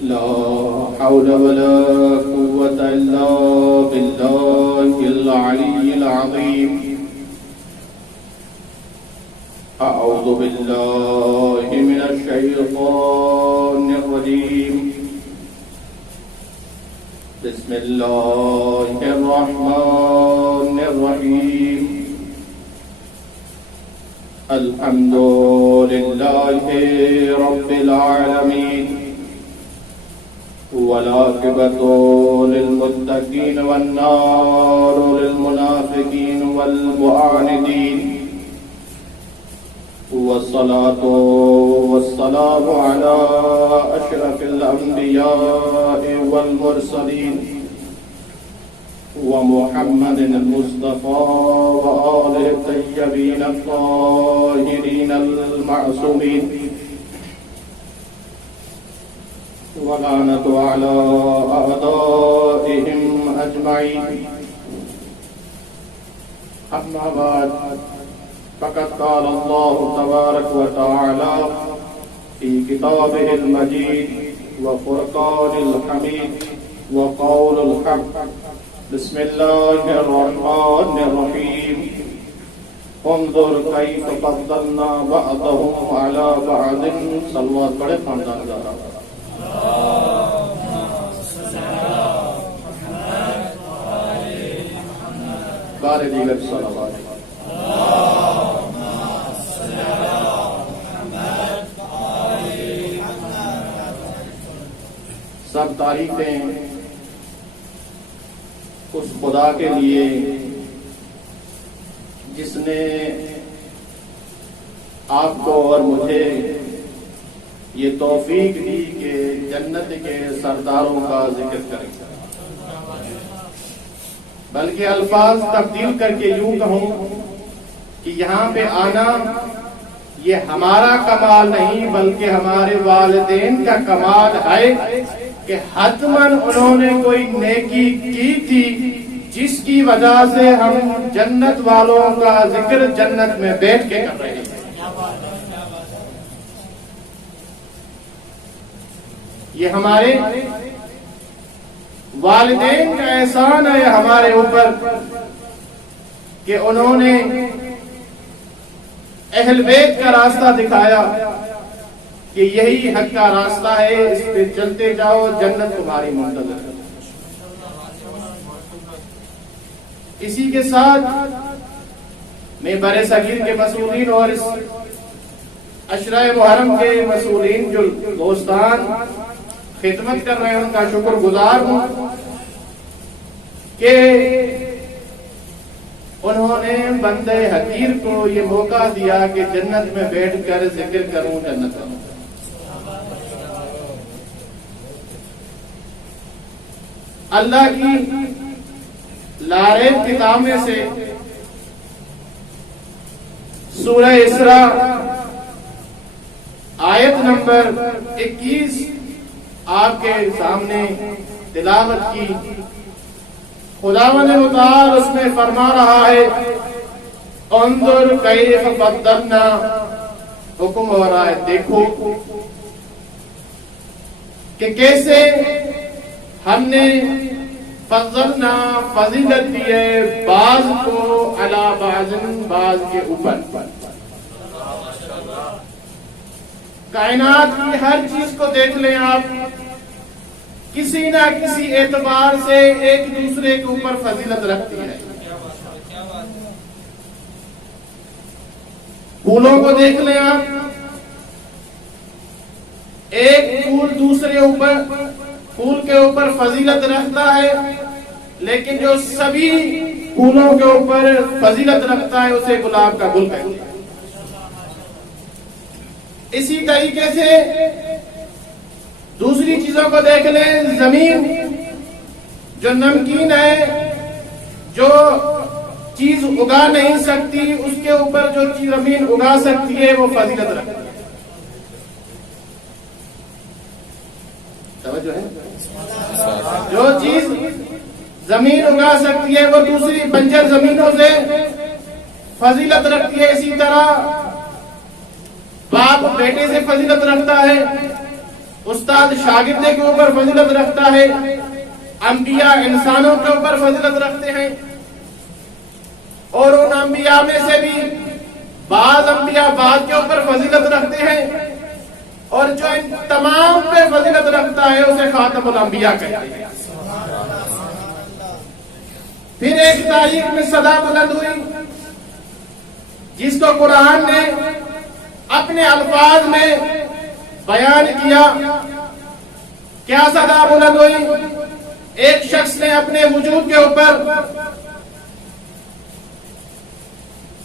لا حول ولا قوة إلا بالله العلي العظيم. أعوذ بالله من الشيطان الرجيم. بسم الله الرحمن الرحيم. الحمد لله رب العالمين، والعاقبة للمتقين والنار للمنافقين والمعاندين، والصلاة والسلام على أشرف الأنبياء والمرسلين ومحمد المصطفى وآله الطيبين الطاهرين المعصومين، ولعنة على أعدائهم أجمعين. أما بعد، فقد قال الله تبارك وتعالى في كتابه المجيد وفرقان الحميد وقول الحق. بسم الله الرحمن الرحيم. انظر كيف فضلنا بعضهم على بعض. صلوات پڑھے خاندان زارا. بارے دیگر صلوات. سب تعریفیں اس خدا کے لیے جس نے آپ کو اور مجھے یہ توفیق دی کہ جنت کے سرداروں کا ذکر کریں، بلکہ الفاظ تبدیل کر کے یوں کہوں کہ یہاں پہ آنا یہ ہمارا کمال نہیں بلکہ ہمارے والدین کا کمال ہے کہ حتماً انہوں نے کوئی نیکی کی تھی جس کی وجہ سے ہم جنت والوں کا ذکر جنت میں بیٹھ کے کر رہے ہیں. یہ ہمارے والدین کا احسان ہے ہمارے اوپر کہ انہوں نے اہل بیت کا راستہ دکھایا کہ یہی حق کا راستہ ہے، اس پہ چلتے جاؤ، جنت تمہاری منتظر ہے. اسی کے ساتھ میں برے صغیر کے مسئولین اور اس عشرہ محرم کے مسئولین جو دوستان خدمت کر رہے ہیں ان کا شکر گزار ہوں کہ انہوں نے بندے حقیر کو یہ موقع دیا کہ جنت میں بیٹھ کر ذکر کروں، جنت کروں. اللہ کی لارے کتاب میں سے سورہ اسراء آیت نمبر 21 آپ کے سامنے تلاوت کی. خداوند متعال اس میں فرما رہا ہے انظر کیف فضلنا. حکم ہو رہا ہے دیکھو کہ کیسے ہم نے فضلنا فضیلت دی ہے بعض کو علی بعض، بعض کے اوپر. کائنات کی ہر چیز کو دیکھ لیں آپ، کسی نہ کسی اعتبار سے ایک دوسرے کے اوپر فضیلت رکھتی ہے. پھولوں کو دیکھ لیں آپ، ایک پھول دوسرے پھول کے اوپر فضیلت رکھتا ہے، لیکن جو سبھی پھولوں کے اوپر فضیلت رکھتا ہے اسے گلاب کا گل کہتے ہیں. اسی طریقے سے دوسری چیزوں کو دیکھ لیں. زمین جو نمکین ہے، جو چیز اگا نہیں سکتی، اس کے اوپر جو چیز زمین اگا سکتی ہے وہ فضیلت رکھتی ہے. توجہ ہے؟ جو چیز زمین اگا سکتی ہے وہ دوسری بنجر زمینوں سے فضیلت رکھتی ہے. اسی طرح باپ بیٹے سے فضیلت رکھتا ہے، استاد شاگرد کے اوپر فضیلت رکھتا ہے، انبیاء انسانوں کے اوپر فضیلت رکھتے ہیں، اور ان انبیاء میں سے بھی بعض انبیاء بعض کے اوپر فضیلت رکھتے ہیں، اور جو ان تمام پہ فضیلت رکھتا ہے اسے خاتم الانبیاء کہتے ہیں۔ پھر ایک تاریخ میں صدا بلند ہوئی جس کو قرآن نے اپنے الفاظ میں بیان کیا۔ کیا صدا بلند ہوئی؟ ایک شخص نے اپنے وجود کے اوپر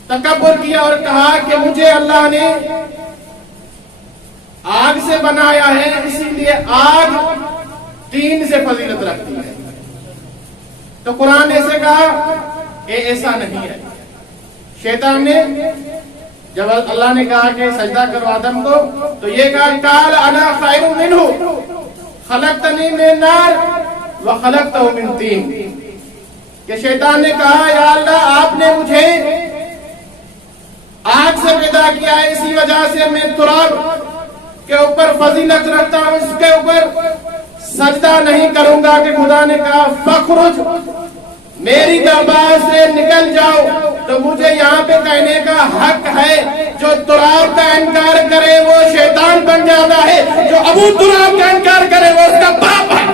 تکبر کیا اور کہا کہ مجھے اللہ نے آگ سے بنایا ہے، اسی لیے آگ تین سے فضیلت رکھتی ہے۔ تو قرآن نے سے کہا کہ ایسا نہیں ہے۔ شیطان نے جب اللہ نے کہا کہ سجدہ کرو آدم کو، تو یہ کہا قال انا خیر منہ خلقتنی من نار وخلقتہ من طین، کہ شیطان نے کہا یا اللہ آپ نے مجھے آگ سے پیدا کیا ہے، اسی وجہ سے میں تراب کے اوپر فضیلت رکھتا ہوں، اس کے اوپر سجدہ نہیں کروں گا۔ کہ خدا نے کہا فخرج، میری دربار سے نکل جاؤ۔ تو مجھے یہاں پہ کہنے کا حق ہے جو تراب کا انکار کرے وہ شیطان بن جاتا ہے، جو ابو تراب کا انکار کرے وہ اس کا باپ ہے۔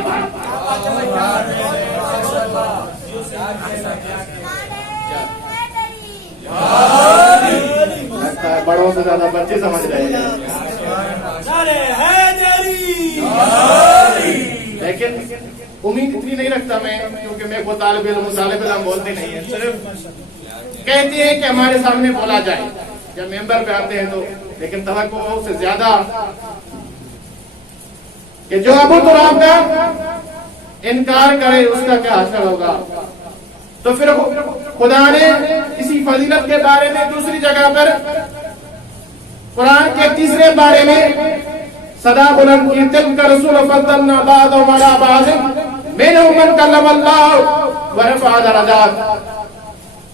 بڑوں سے زیادہ بچے سمجھ رہے ہیں، لیکن امید اتنی نہیں رکھتا میں، کیونکہ میں کو طالب علم بولتے نہیں ہیں، صرف کہتے ہیں کہ ہمارے سامنے بولا جائے جب ممبر پہ آتے ہیں تو، لیکن توقع سے زیادہ کہ جو ابو تراب کا انکار کرے اس کا کیا حشر ہوگا۔ تو پھر خدا نے اسی فضیلت کے بارے میں دوسری جگہ پر قرآن کے تیسرے بارے میں صدا بلند کی تلک رسول فضلنا بعضهم علی بعض منهم من کلم اللہ ورفع درجات،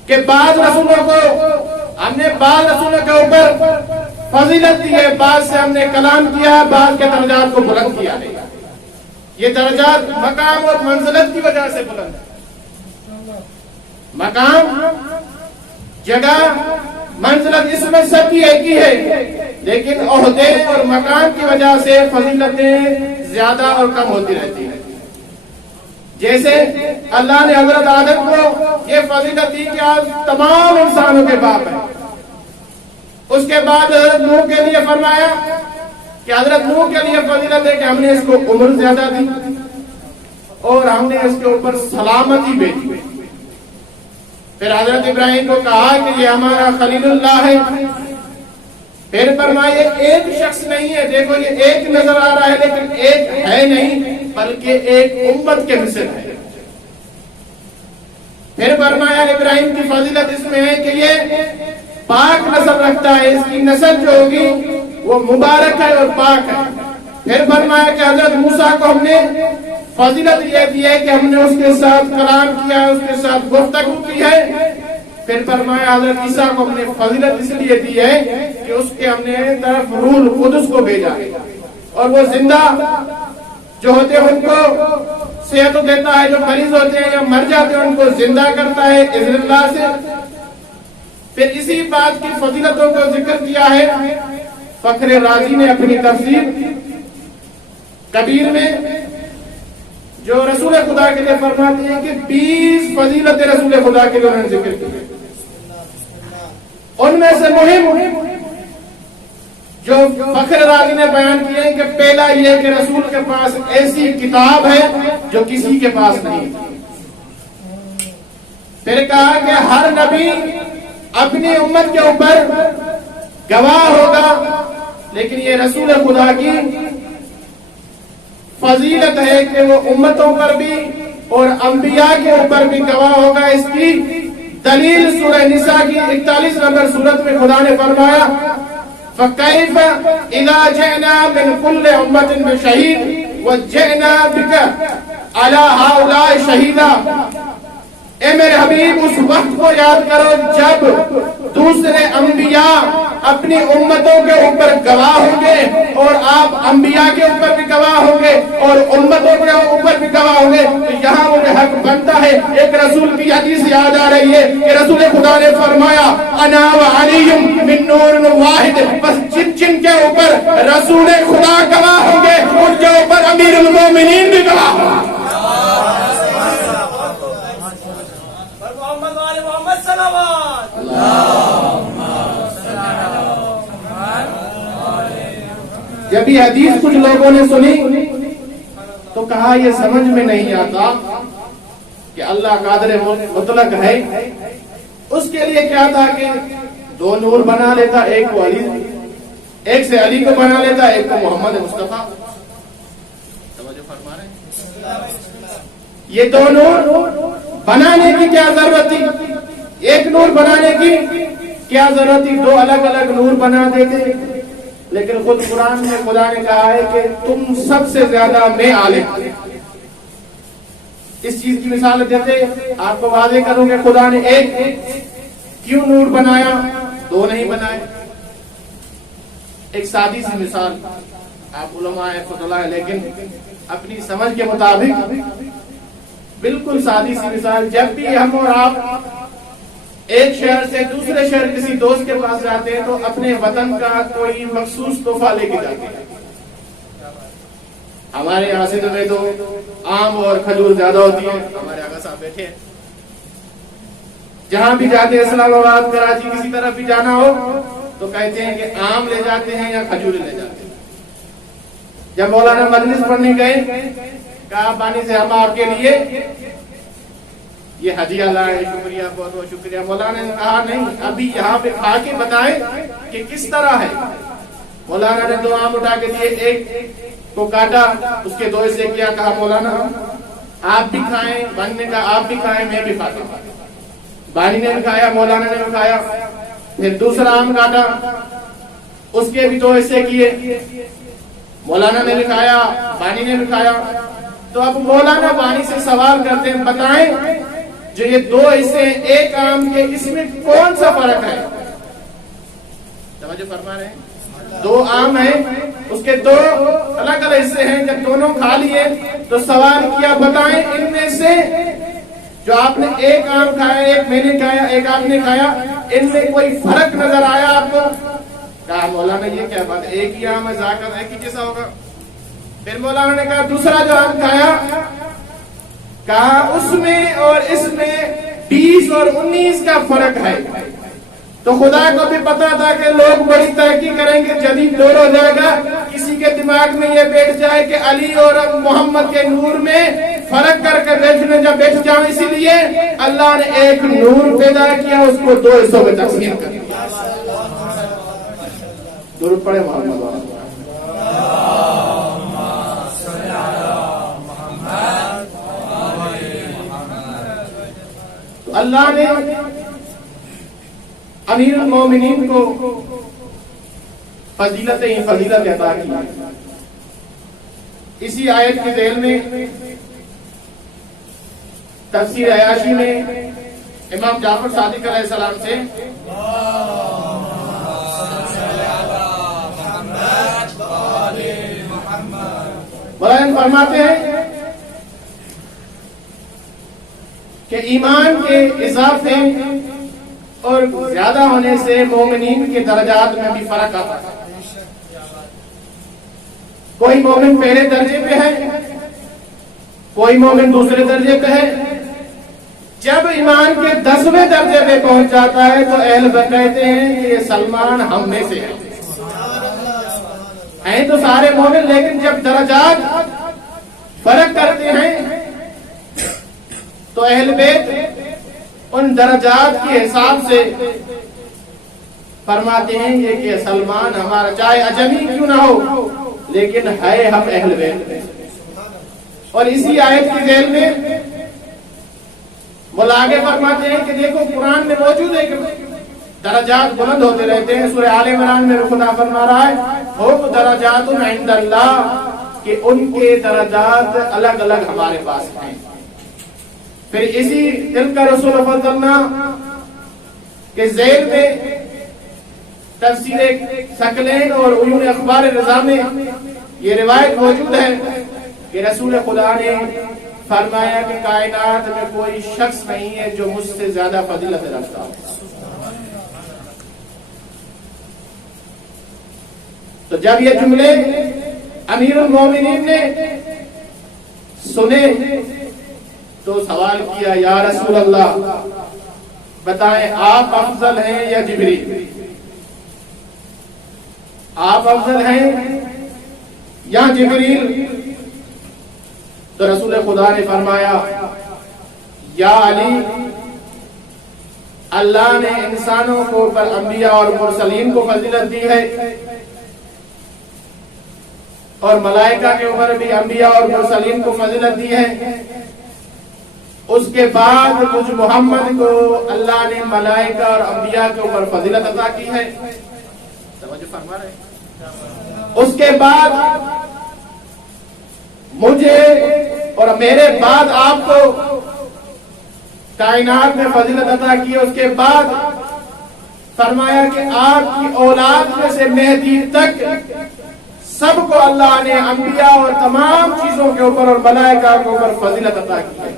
کہ بعض رسولوں کو ہم نے بعض رسولوں کے اوپر فضیلت دی ہے، بعض سے ہم نے کلام کیا، بعض کے درجات کو بلند کیا ہے۔ یہ درجات مقام اور منزلت کی وجہ سے بلند ہے۔ مقام، جگہ، منزلت اس میں سب کی ایک ہی ہے، لیکن عہدے اور مقام کی وجہ سے فضیلتیں زیادہ اور کم ہوتی رہتی ہیں۔ جیسے اللہ نے حضرت آدم کو یہ فضیلت دی کہ آج تمام انسانوں کے باپ ہیں۔ اس کے بعد حضرت نوح کے لیے فرمایا کہ حضرت نوح کے لیے فضیلت ہے کہ ہم نے اس کو عمر زیادہ دی اور ہم نے اس کے اوپر سلامتی بھیجی۔ پھر حضرت ابراہیم کو کہا کہ یہ ہمارا خلیل اللہ ہے۔ پھر فرمایا ایک شخص نہیں ہے، دیکھو یہ ایک نظر آ رہا ہے لیکن ایک ہے نہیں بلکہ ایک امت کے مثل ہے۔ پھر فرمایا ابراہیم کی فضیلت اس میں ہے کہ یہ پاک نسل رکھتا ہے، اس کی نسل جو ہوگی وہ مبارک ہے اور پاک ہے۔ پھر فرمایا کہ حضرت موسیٰ کو ہم نے فضیلت یہ دی ہے کہ ہم نے اس کے ساتھ کلام کیا ہے، اس کے ساتھ گفتگو کی ہے۔ پھر فرمایا حضرت عیسیٰ کو ہم نے فضیلت اس لیے دی ہے کہ اس کے ہم نے طرف روح القدس کو بھیجا ہے، اور وہ زندہ جو ہوتے ہیں ان کو صحت دیتا ہے، جو مریض ہوتے ہیں یا مر جاتے ہیں ان کو زندہ کرتا ہے اذن اللہ سے۔ پھر اسی بات کی فضیلتوں کو ذکر کیا ہے فخر رازی نے اپنی تفسیر کبیر میں، جو رسول خدا کے لیے فرماتے ہیں کہ 20 فضیلت رسول خدا کے لیے انہوں نے ذکر کی۔ ان میں سے مہم جو فخر رازی نے بیان کیے ہیں کہ پہلا یہ کہ رسول کے پاس ایسی کتاب ہے جو کسی کے پاس نہیں۔ پھر کہا کہ ہر نبی اپنی امت کے اوپر گواہ ہوگا، لیکن یہ رسول خدا کی فضیلت ہے کہ وہ امتوں پر بھی اور انبیاء کے اوپر بھی گواہ ہوگا۔ اس کی دلیل سورہ نساء کی 41 نمبر سورت میں خدا نے فرمایا فَكَيْفَ إِذَا جِئْنَا مِنْ كُلِّ أُمَّةٍ بِشَهِيدٍ وَجِئْنَا بِكَ عَلَى هَؤُلَاءِ شَهِيدًا، اے میرے حبیب اس وقت کو یاد کرو جب دوسرے انبیاء اپنی امتوں کے اوپر گواہ ہوں گے اور آپ انبیاء کے اوپر بھی گواہ ہوں گے اور امتوں کے اوپر بھی گواہ ہوں گے، تو یہاں وہ حق بنتا ہے۔ ایک رسول کی حدیث یاد آ رہی ہے کہ رسول خدا نے فرمایا انا وعلی من نور واحد، بس جن کے اوپر رسول خدا گواہ ہوں گے ان کے اوپر امیر المومنین بھی گواہ ہوں گے۔ جب یہ حدیث کچھ لوگوں نے سنی تو کہا یہ سمجھ میں نہیں آتا کہ اللہ قادر مطلق ہے، اس کے لیے کیا تھا کہ دو نور بنا لیتا، ایک کو علی، ایک سے علی کو بنا لیتا، ایک کو محمد مصطفیٰ۔ توجہ فرما رہے ہیں؟ یہ دو نور بنانے کی کیا ضرورت تھی؟ ایک نور بنانے کی کیا ضرورت تھی؟ دو الگ الگ نور بنا دیتے۔ لیکن خود قرآن میں خدا نے کہا ہے کہ تم سب سے زیادہ میں عالم۔ اس چیز کی مثال دیتے آپ کو واضح کروں کہ خدا نے ایک کیوں نور بنایا، دو نہیں بنائے۔ ایک سادی سی مثال، آپ علماء ہیں فضلاء ہیں لیکن اپنی سمجھ کے مطابق بالکل سادی سی مثال، جب بھی ہم اور آپ ایک شہر سے دوسرے شہر کسی دوست کے پاس جاتے ہیں تو اپنے وطن کا کوئی مخصوص تحفہ لے کے جاتے ہیں۔ ہمارے یہاں سے تو آم اور کھجور زیادہ ہوتی ہے، ہمارے آقا صاحب بیٹھے ہیں، جہاں بھی جاتے ہیں اسلام آباد کراچی کسی طرف بھی جانا ہو تو کہتے ہیں کہ آم لے جاتے ہیں یا کھجور لے جاتے ہیں۔ جب مولانا مجلس پڑھنے گئے کہا بانی سے ہم آپ کے لیے یہ ہدیہ لائے، شکریہ، بہت بہت شکریہ۔ مولانا نے کہا نہیں، ابھی یہاں پہ کھا کے بتائیں کہ کس طرح ہے۔ مولانا نے دو آم اٹھا کے دیے، ایک کو کاٹا، اس کے دو حصے کیا، کہا مولانا آپ بھی کھائیں، بانی نے کہا آپ بھی کھائیں، میں بھی کھاتا ہوں۔ بانی نے بھی کھایا، مولانا نے بھی کھایا، پھر دوسرا آم کاٹا، اس کے بھی دو حصے کیے، مولانا نے بھی کھایا، بانی نے بھی کھایا۔ تو اب مولانا بانی سے سوال کرتے ہیں بتائیں جو یہ دو حصے ایک آم کے، اس میں کون سا فرق ہے؟ توجہ فرما رہے ہیں؟ دو آم ہیں، اس کے دو الگ الگ حصے ہیں، جب دونوں کھا لیے تو سوال کیا بتائیں ان میں سے جو آپ نے ایک آم کھایا، ایک میں نے کھایا، ایک آپ نے کھایا، ان میں کوئی فرق نظر آیا آپ کو؟ کہا مولانا یہ کیا بات ہے، ایک ہی آم ہے، ذائقہ ایک ہی جیسا ہوگا۔ پھر مولانا نے کہا دوسرا جو آم کھایا، کہا اس میں اور اس میں 20 اور 19 کا فرق ہے۔ تو خدا کو بھی پتا تھا کہ لوگ بڑی تحقیق کریں گے، جدید دور ہو جائے گا، کسی کے دماغ میں یہ بیٹھ جائے کہ علی اور محمد کے نور میں فرق کر کے بیٹھنے جب بیٹھ جاؤں، اسی لیے اللہ نے ایک نور پیدا کیا، اس کو دو حصوں میں تقسیم کر دیا۔ درود پڑھے محمد۔ اللہ نے امیر المومنین کو فضیلت ہی فضیلت عطا کی۔ اسی آیت کے ذیل میں تفسیر عیاشی میں امام جعفر صادق علیہ السلام سے بیان فرماتے ہیں کہ ایمان کے اضافے اور زیادہ ہونے سے مومنین کے درجات میں بھی فرق آتا ہے۔ کوئی مومن پہلے درجے پہ ہے، کوئی مومن دوسرے درجے پہ ہے۔ جب ایمان کے 10ویں درجے پہ پہنچ جاتا ہے تو اہل بیت کہتے ہیں کہ یہ سلمان ہم میں سے ہے۔ ہیں تو سارے مومن، لیکن جب درجات فرق کرتے ہیں تو اہل بیت ان درجات کے حساب سے فرماتے ہیں یہ کہ سلمان ہمارا، چاہے اجمی کیوں نہ ہو لیکن ہے ہم اہل بیت۔ اور اسی آیت کی ذیل میں ملاگے فرماتے ہیں کہ دیکھو قرآن میں موجود ہے کہ درجات بلند ہوتے رہتے ہیں۔ سورہ آل عمران میں خدا فرما رہا ہے ہم درجات عند اللہ، کہ ان کے درجات الگ الگ ہمارے پاس ہیں۔ پھر اسی دل کا رسول فضلنا کے ذیل میں تفسیر ثقلین اور عیون اخبار رضا میں یہ روایت موجود ہے کہ رسول خدا نے فرمایا کہ کائنات میں کوئی شخص نہیں ہے جو مجھ سے زیادہ فضیلت رکھتا ہو. تو جب یہ جملے امیر المومنین نے سنے تو سوال کیا یا رسول اللہ بتائیں آپ افضل ہیں یا جبریل؟ آپ افضل ہیں یا جبریل؟ تو رسول خدا نے فرمایا یا علی اللہ نے انسانوں کو پر انبیاء اور مرسلین کو فضیلت دی ہے اور ملائکہ کے اوپر بھی انبیاء اور مرسلین کو فضیلت دی ہے. اس کے بعد مجھ محمد کو اللہ نے ملائکہ اور انبیاء کے اوپر فضیلت عطا کی ہے. توجہ فرما رہے ہیں. اس کے بعد مجھے اور میرے بعد آپ کو کائنات میں فضیلت عطا کی ہے. اس کے بعد فرمایا کہ آپ کی اولاد میں سے مہدی تک سب کو اللہ نے انبیاء اور تمام چیزوں کے اوپر اور ملائکہ کے اوپر فضیلت عطا کی ہے.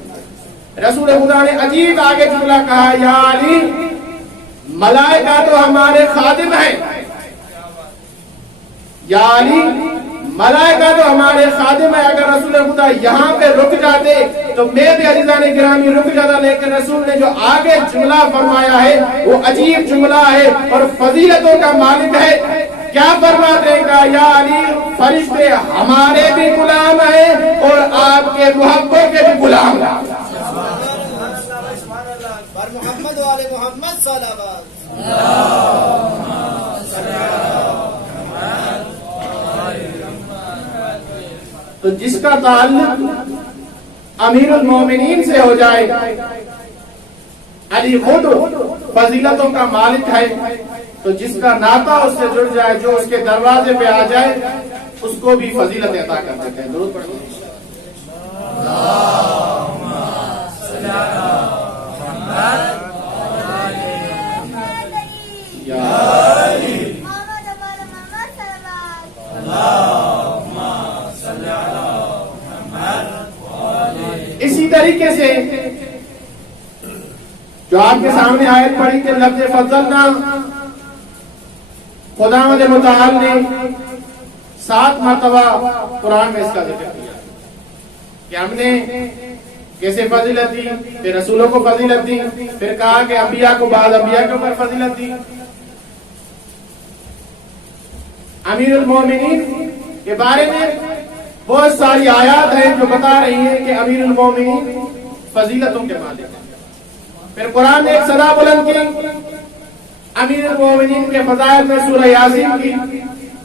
رسول خدا نے عجیب آگے جملہ کہا یا علی ملائکہ تو ہمارے خادم ہیں. یا علی ملائکہ تو ہمارے خادم ہیں. اگر رسول خدا یہاں پہ رک جاتے تو میں بھی عزیزان گرامی رک جاتا, لیکن رسول نے جو آگے جملہ فرمایا ہے وہ عجیب جملہ ہے اور فضیلتوں کا مالک ہے. کیا فرماتے ہیں کہ یا علی فرشتے ہمارے بھی غلام ہیں اور آپ کے محبوں کے بھی غلام ہیں. محمد والے محمد صلوات. تو جس کا تعلق امیر المومنین سے ہو جائے علی خود فضیلتوں کا مالک ہے, تو جس کا ناطہ اس سے جڑ جائے جو اس کے دروازے پہ آ جائے اس کو بھی فضیلت عطا کر دیتے ہیں. درود پڑھیں. اسی طریقے سے جو آپ کے سامنے آیت پڑھی کہ لفظ فضلنا خداوند متعال نے 7 مرتبہ قرآن میں اس کا ذکر کیا کہ ہم نے کیسے فضیلت دی, پھر رسولوں کو فضیلت دی, پھر کہا کہ انبیاء کو بعد انبیاء کے اوپر فضیلت دی. امیر المومنین کے بارے میں بہت ساری آیات ہیں جو بتا رہی ہیں کہ امیر المومنین فضیلتوں کے مالک ہیں. پھر قرآن نے ایک صدا بلند کی امیر المومنین کے فضائل میں سورہ یاسین کی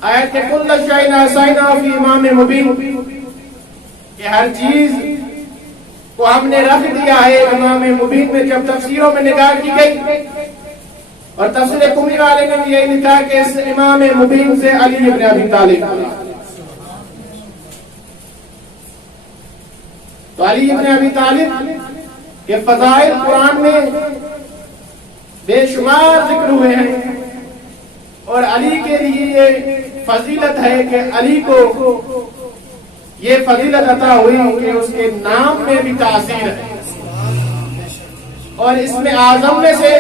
آیت کے کل شیء احصیناہ فی امام مبین کہ ہر چیز کو ہم نے رکھ دیا ہے امام مبین میں. جب تفسیروں میں نگاہ کی گئی اور تفسیر قمی والے نے یہی لکھا کہ اس امام مبین سے علی ابن ابی طالب. تو علی ابن ابی طالب کے فضائل قرآن میں بے شمار ذکر ہوئے ہیں اور علی کے لیے یہ فضیلت ہے کہ علی کو یہ فضیلت عطا ہوئی کہ اس کے نام میں بھی تاثیر ہے اور اس میں اعظم میں سے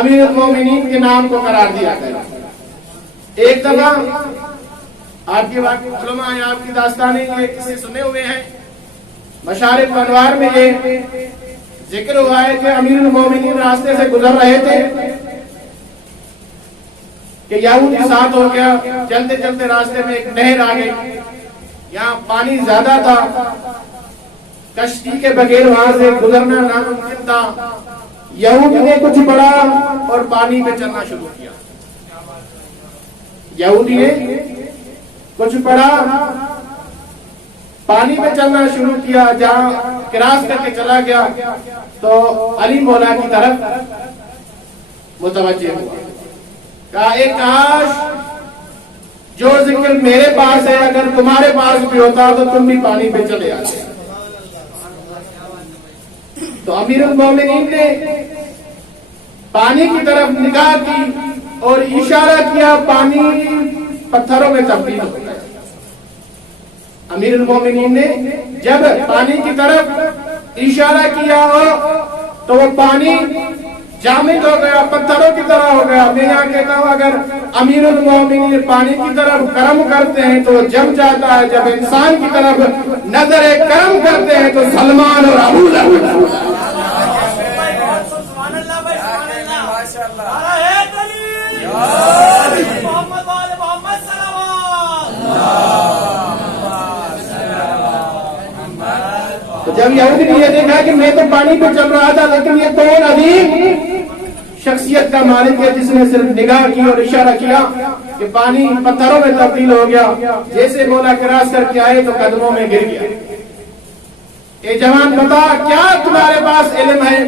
امیر المومنین کے نام کو قرار دیا گیا. ایک دفعہ آپ کے علماء آپ کی داستانیں یہ کسی سنے ہوئے ہیں, مشارق انوار میں یہ ذکر ہوا ہے کہ امیر المومنین راستے سے گزر رہے تھے کہ یہودی ساتھ ہو گیا, چلتے چلتے راستے میں ایک نہر آ گئی, یہاں پانی زیادہ تھا, کشتی کے بغیر وہاں سے گزرنا ناممکن تھا. یہودی نے کچھ پڑھا اور پانی میں چلنا شروع کیا. یہودی نے کچھ پڑھا پانی میں چلنا شروع کیا, جہاں کراس کر کے چلا گیا تو علی مولا کی طرف متوجہ ہوا. کہا ایک کاش جو ذکر میرے پاس ہے اگر تمہارے پاس بھی ہوتا تو تم بھی پانی پہ چلے آتے. تو امیر المومنین نے پانی کی طرف نگاہ کی اور اشارہ کیا، پانی پتھروں میں تبدیل ہو گیا۔ امیر المومنین نے جب پانی کی طرف اشارہ کیا تو وہ پانی جامد ہو گیا، پتھروں کی طرح ہو گیا۔ میں یہاں کہتا ہوں اگر امیر المومنین پانی کی طرف کرم کرتے ہیں تو وہ جم جاتا ہے، جب انسان کی طرف نظر کرم کرتے ہیں تو سلمان اور ابو لہب۔ تو جب یہودی نے یہ دیکھا کہ میں تو پانی پہ چل رہا تھا لیکن یہ کون عظیم شخصیت کا مالک ہے جس نے صرف نگاہ کی اور اشارہ کیا کہ پانی پتھروں میں تبدیل ہو گیا، جیسے مولا کراس کر کے آئے تو قدموں میں گر گیا۔ اے جوان بتا کیا تمہارے پاس علم ہے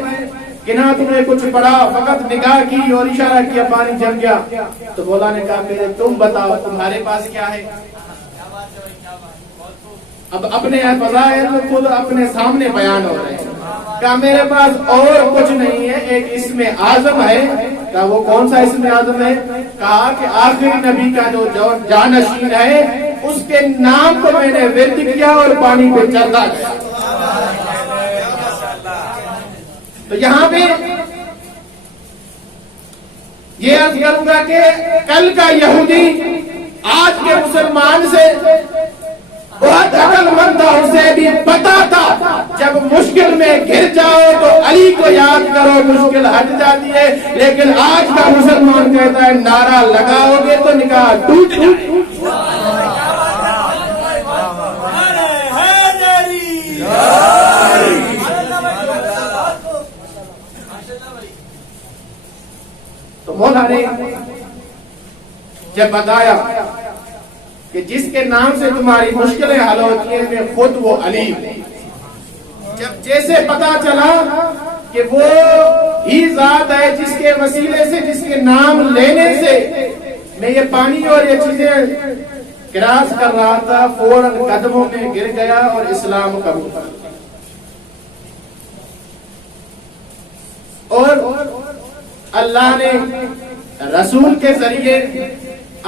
کہ نہ تم نے کچھ پڑھا، فقط نگاہ کی اور اشارہ کیا پانی جم گیا؟ تو مولا نے کہا پہلے تم بتاؤ تمہارے پاس کیا ہے؟ اب اپنے فضائل خود اپنے سامنے بیان ہو رہے ہیں۔ کہا میرے پاس اور کچھ نہیں ہے، ایک اسم اعظم ہے۔ کہا وہ کون سا اسم اعظم ہے؟ کہا کہ آخری نبی کا جو جانشین ہے اس کے نام کو میں نے ورد کیا اور پانی پہ چلتا گیا۔ تو یہاں پہ یہ عرض کروں گا کہ کل کا یہودی آج کے مسلمان سے بہت عقل مند تھا، اسے بھی پتا تھا جب مشکل میں گر جاؤ تو علی کو یاد کرو مشکل ہٹ جاتی ہے، لیکن آج کا مسلمان کہتا ہے نعرہ لگاؤ گے تو نکاح ٹوٹ جائے۔ تو مولا نے جب بتایا کہ جس کے نام سے تمہاری مشکلیں حل ہوتی ہیں میں خود وہ علی، جب جیسے پتا چلا کہ وہ ہی ذات ہے جس کے وسیلے سے، جس کے نام لینے سے میں یہ پانی اور یہ چیزیں کراس کر رہا تھا، فوراً قدموں میں گر گیا اور اسلام قبول کر لیا۔ اور اللہ نے رسول کے ذریعے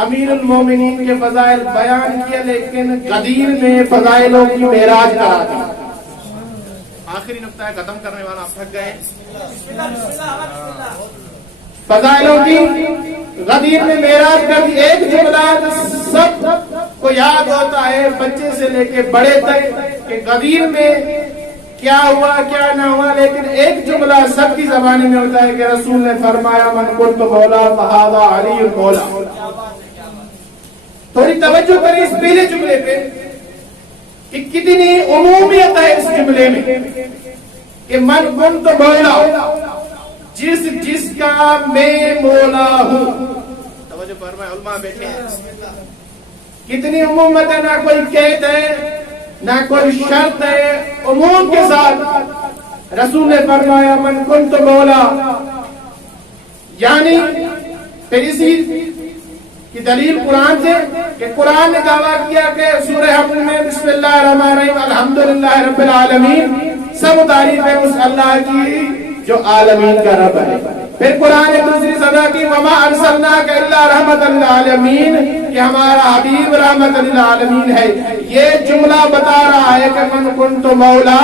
امیر المومنین کے فضائل بیان کیا، لیکن غدیر میں فضائلوں کی معراج کرا دی۔ آخری نقطہ ہے، ختم کرنے والا آپ تھک گئے۔ فضائلوں کی غدیر میں معراج کر دی۔ ایک جملہ سب کو یاد ہوتا ہے بچے سے لے کے بڑے تک کہ غدیر میں کیا ہوا کیا نہ ہوا، لیکن ایک جملہ سب کی زبان میں ہوتا ہے کہ رسول نے فرمایا من قلت مولا فہذا علی المولا۔ تھوڑی توجہ کریں اس پہلے جملے پہ کہ کتنی عمومیت ہے اس جملے میں کہ من قلت مولا، جس کا میں مولا ہوں۔ توجہ فرمائے علماء بیٹھے ہیں، کتنی عمومیت ہے، نہ کوئی قید ہے نہ کوئی شرط ہے، عموم کے ساتھ رسول نے فرمایا من کنت مولا، یعنی پھر اسی کی دلیل قرآن سے کہ قرآن نے دعویٰ کیا کہ سورہ حمد میں بسم اللہ الرحمن الرحیم الحمدللہ رب العالمین، سب تعریف ہے اس اللہ کی جو عالمین کا رب ہے۔ پھر قرآن نے دوسری صدا کی وما ارسلناک الا رحمت للعالمین، کہ ہمارا حبیب رحمت للعالمین ہے۔ یہ جملہ بتا رہا ہے کہ من کنت مولا،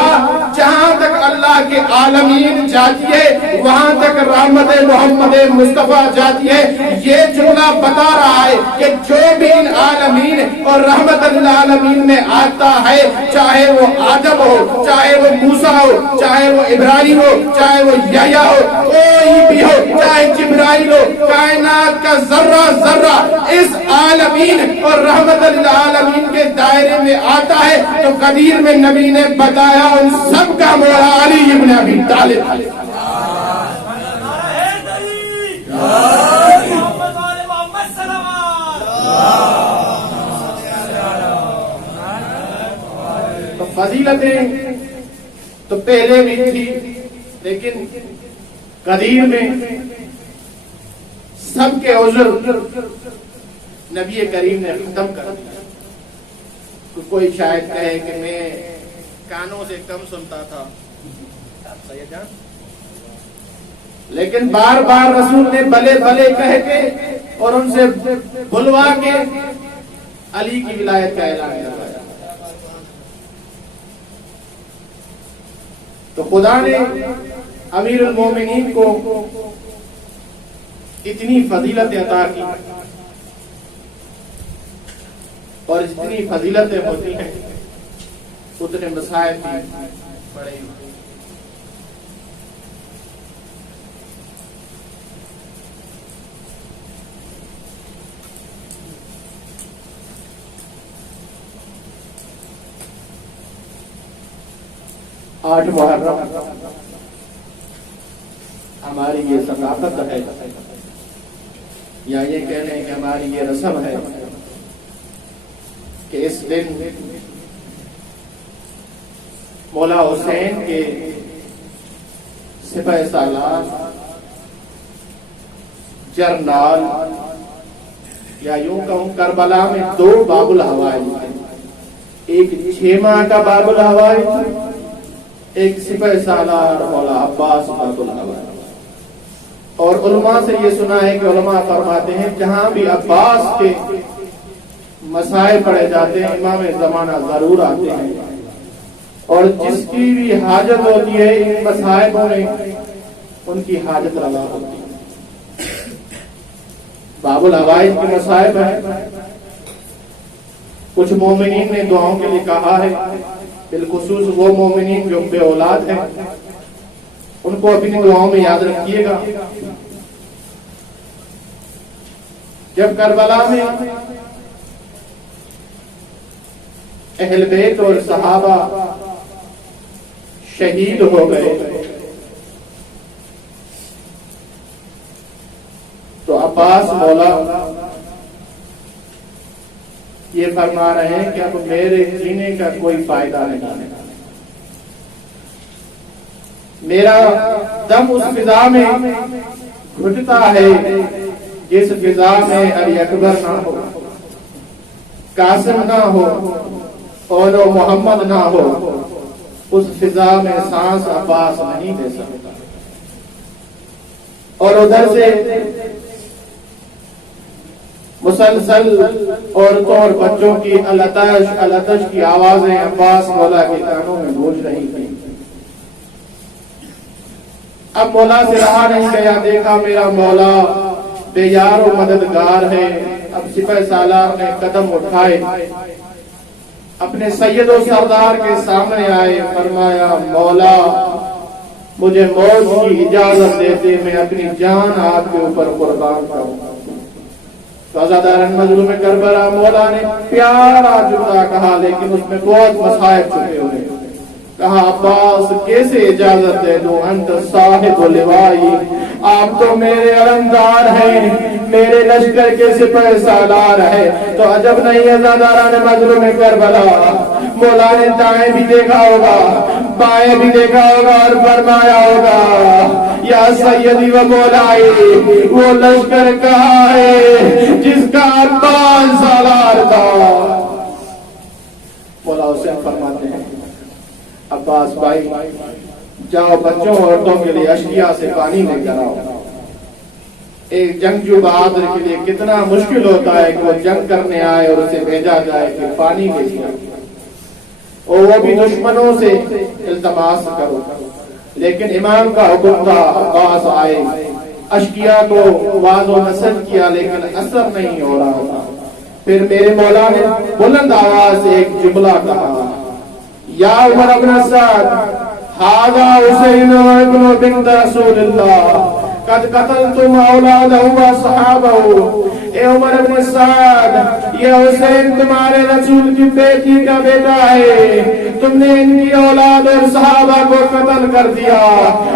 جہاں تک اللہ کے عالمین جاتی ہے وہاں تک رحمت محمد مصطفیٰ جاتی ہے۔ یہ جملہ بتا رہا ہے کہ جو بھی ان عالمین اور رحمت للعالمین میں آتا ہے، چاہے وہ آدم ہو، چاہے وہ موسیٰ ہو، چاہے وہ ابراہیم ہو، چاہے وہ یحییٰ ہو، کوئی بھی ہو، چاہے جبرائیل ہو، کائنات کا ذرہ ذرہ اس عالمین اور رحمت للعالمین کے دائرے میں آتا ہے، تو قدیر میں نبی نے بتایا ان سب کا مولا علی ابن ابی طالب۔ تو فضیلتیں تو پہلے بھی تھی، لیکن قدیر میں سب کے عذر نبی کریم نے ختم کر دیا۔ کوئی شاید کہے کہ میں کانوں سے کم سنتا تھا، لیکن بار بار رسول نے بلے بلے کہہ کے اور ان سے بلوا کے علی کی ولایت کا اعلان کروایا. تو خدا نے امیر المومنین کو اتنی فضیلت عطا کی، اور جتنی فضیلتیں ہوتی ہیں اتنے مسائل بھی بڑے. 8 محرم ہماری یہ ثقافت ہے، یا یہ کہہ لیں کہ ہماری یہ رسم ہے کہ اس دن مولا حسین کے سپہ سالار جرنال، یا یوں کہوں کربلا میں 2 باب الحوائج ہیں، ایک 6 ماہ کا باب الحوائج، ایک سپہ سالار مولا عباس باب الحوائج. اور علماء سے یہ سنا ہے کہ علماء فرماتے ہیں جہاں بھی عباس کے مسائل پڑھے جاتے ہیں امام زمانہ ضرور آتے ہیں، اور جس کی بھی حاجت ہوتی ہے ان مصائبوں میں ان کی حاجت روا ہوتی ہے. باب الحوائج کے مصائب ہیں. کچھ مومنین نے دعاؤں کے لیے کہا ہے، بالخصوص وہ مومنین جو بے اولاد ہیں ان کو اپنی دعاؤں میں یاد رکھیے گا. جب کربلا میں اہل بیت اور صحابہ شہید ہو گئے تو عباس مولا یہ فرما رہے ہیں کہ اب میرے جینے کا کوئی فائدہ نہیں ہے، میرا دم اس فضا میں گھٹتا ہے جس فضا میں علی اکبر نہ ہو، قاسم نہ ہو اور محمد نہ ہو، اس فضا میں سانس عباس نہیں دے سکتا. اور ادھر سے مسلسل عورتوں اور بچوں کی الاتش کی آوازیں عباس مولا کے کانوں میں گونج رہی تھی. اب مولا سے رہا نہیں گیا، دیکھا میرا مولا بے یار و مددگار ہے. اب سپہ سالار نے قدم اٹھائے، اپنے سید و سردار کے سامنے آئے، فرمایا مولا مجھے موت کی اجازت دیتے، میں اپنی جان آپ کے اوپر قربان کروں. عزاداران مظلوم کربلا مولا نے پیارا جملہ کہا لیکن اس میں بہت مصائب چھپے ہوئے. کہا عباس کیسے اجازت دے دوں، انت صاحب لوائی، آپ تو میرے علمدار ہیں، میرے لشکر کے سپہ سالار ہے. تو عجب نہیں عزاداران مظلوم کربلا، مولا نے دائیں بھی دیکھا ہوگا بائیں بھی دیکھا ہوگا اور فرمایا ہوگا یا سیدی و مولائی، وہ لشکر کہاں ہے جس کا عباس سالار تھا. مولا حسین فرماتے ہیں عباس بھائی جاؤ بچوں عورتوں کے لیے اشکیا سے پانی لے کر آؤ. ایک جنگجو بہادر کے لیے کتنا مشکل ہوتا ہے کہ وہ جنگ کرنے آئے اور اسے بھیجا جائے کہ پانی لے کر، اور وہ بھی دشمنوں سے التماس کرو. لیکن امام کا حکم تھا، عباس آئے، اشکیا کو واض و نصرت کیا لیکن اثر نہیں ہو رہا تھا. پھر میرے مولا نے بلند آواز سے ایک جملہ کہا، یا عمر ابن سعد ھذا حسین ابن بنت رسول اللہ قد قتلتم اولادہ وصحابہ. اے عمر ابن سعد یہ حسین تمہارے رسول کی بیٹی کا بیٹا ہے، تم نے ان کی اولاد اور صحابہ کو قتل کر دیا،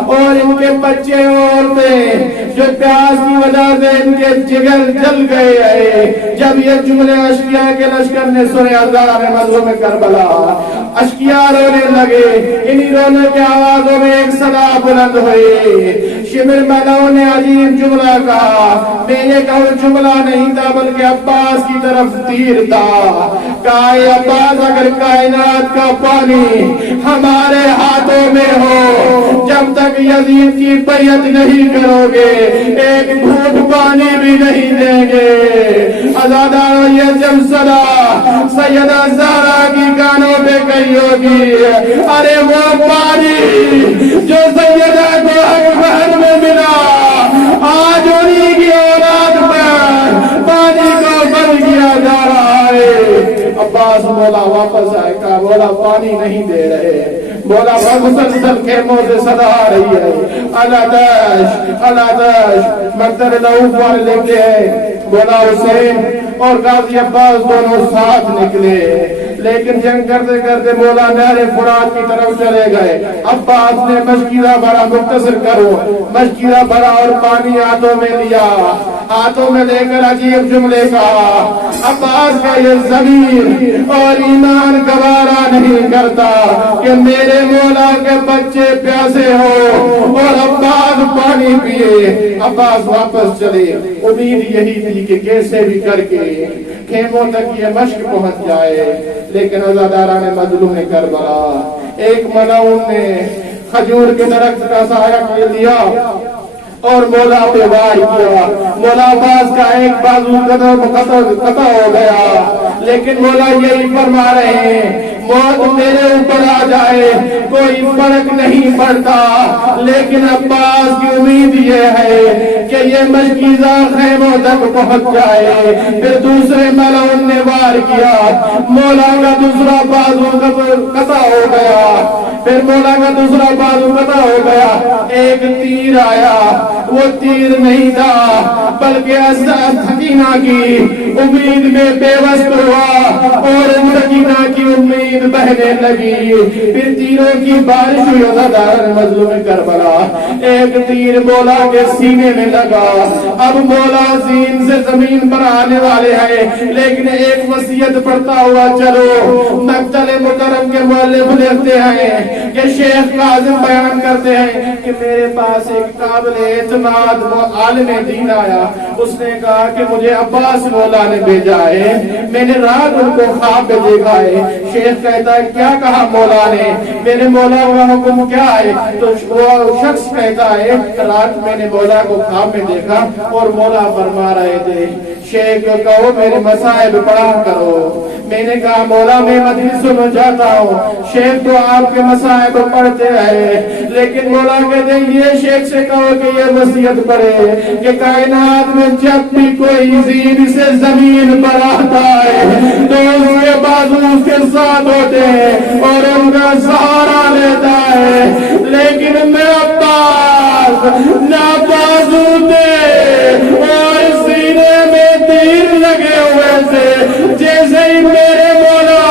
اور ان کے بچے عورتیں جو پیاس کی وجہ سے ان کے جگر جل گئے ہیں. جب یہ جملے اشکیا کے لشکر نے سنے عزاداران مظلوم کربلا اشکیا رونے لگے. انہی رونے کی آوازوں میں ایک صدا بلند ہوئی. شمر ملوں نے عجیب جملہ کہا، میں یہ کہوں جملہ نہیں تھا بلکہ عباس کی طرف تیر تھا. کہا اے عباس اگر کائنات کا پانی ہمارے ہاتھ حلقوں میں ہو، جب تک یزید کی بیعت نہیں کرو گے ایک گھونٹ پانی بھی نہیں دیں گے۔ عزادارو یہ جب صدا سیدہ زہرا کی کانوں پہ گئی ہوگی، ارے وہ پانی جو سیدہ کو حق بہن میں ملا آج انہی کی اولاد پر پانی کو بند کیا جا رہا ہے۔ عباس مولا واپس آئے، کہا مولا پانی نہیں دے رہے، مولا مسلسل خیموں سے صدا آ رہی ہے، الادش الادش مقدر لعوف والے لکھتے ہیں مولا حسین اور غازی عباس دونوں ساتھ نکلے، لیکن جنگ کرتے کرتے مولا نہر فرات کی طرف چلے گئے۔ عباس نے مشکیزہ بھرا، مختصر کرو، مشکیزہ بھرا اور پانی ہاتھوں میں لیا، ہاتھوں میں لے کر عجیب جملے کہا، عباس کا یہ ضمیر اور ایمان گوارا نہیں کرتا کہ میرے مولا کے بچے پیاسے ہو اور عباس پانی پیے۔ عباس واپس چلے، امید یہی تھی کہ کیسے بھی کر کے خیموں تک یہ مشق پہنچ جائے، لیکن عزاداران مظلوم کربلا ایک ملعون نے کھجور کے درخت کا سایہ لے لیا اور مولا پہ وار کیا۔ مولا عباس کا ایک بازو قطع ہو گیا، لیکن مولا یہی فرما رہے ہیں موت میرے اوپر آ جائے کوئی فرق نہیں پڑتا، لیکن عباس کی امید یہ ہے کہ یہ مشکیزہ خیموں تک پہنچ جائے۔ پھر دوسرے ملعون نے وار کیا، مولا کا دوسرا بازو قطع ہو گیا، پھر مولا کا دوسرا بازو قطع ہو گیا، ایک تیر آیا، وہ تیر نہیں تھا بلکہ سکینہ کی امید میں بے وقت ہوا اور سکینہ کی امید بہنے لگی۔ پھر تیروں کی بارش ہوئی، عزاداران مظلوم کربلا ایک تیر مولا کے سینے میں لگا، اب مولا زین سے زمین پر آنے والے ہیں، لیکن ایک وصیت پڑھتا ہوا چلو۔ مقتل مکرم کے مؤلف لکھتے ہیں کہ شیخ کاظم بیان کرتے ہیں کہ میرے پاس ایک قابل اعتماد عالم دین آیا، اس نے کہا کہ مجھے عباس مولا نے بھیجا ہے، میں نے رات ان کو خواب میں دیکھا ہے۔ شیخ کہتا ہے کیا کہا مولا نے؟ میرے مولا کا حکم کیا ہے؟ تو وہ شخص کہتا ہے رات میں نے مولا کو خواب میں دیکھا اور مولا فرما رہے تھے شیخ کو کہو میرے مسائل پڑھا کرو۔ میں نے کہا مولا میں مجلس میں جاتا ہوں، شیخ تو آپ کے مسائل پڑھتے ہیں، لیکن مولا کہتے ہیں یہ شیخ سے کہو کہ یہ وصیت پڑھے کہ کائنات میں جب بھی کوئی زین سے زمین پر آتا ہے تو اس کے بازو اس کے ساتھ ہوتے ہیں اور ان کا سہارا لیتا ہے، لیکن میں عباس نہ بازو دے اور سینے میں تیر لگے ہوئے تھے، جیسے ہی میرے مولا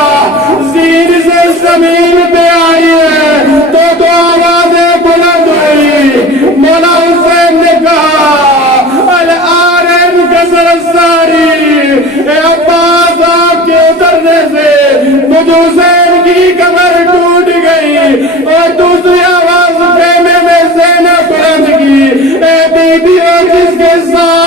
زین سے زمین پہ آئی ہے تو آوازیں بلند ہوئی۔ مولا حسین نے کہا الآن کسر الساری، اے عباس آپ کے اترنے سے مجھ حسین کی کمر ٹوٹ گئی، اور دوسری آواز خیمے میں زینب بلند کی، اے بیویوں جس کے ساتھ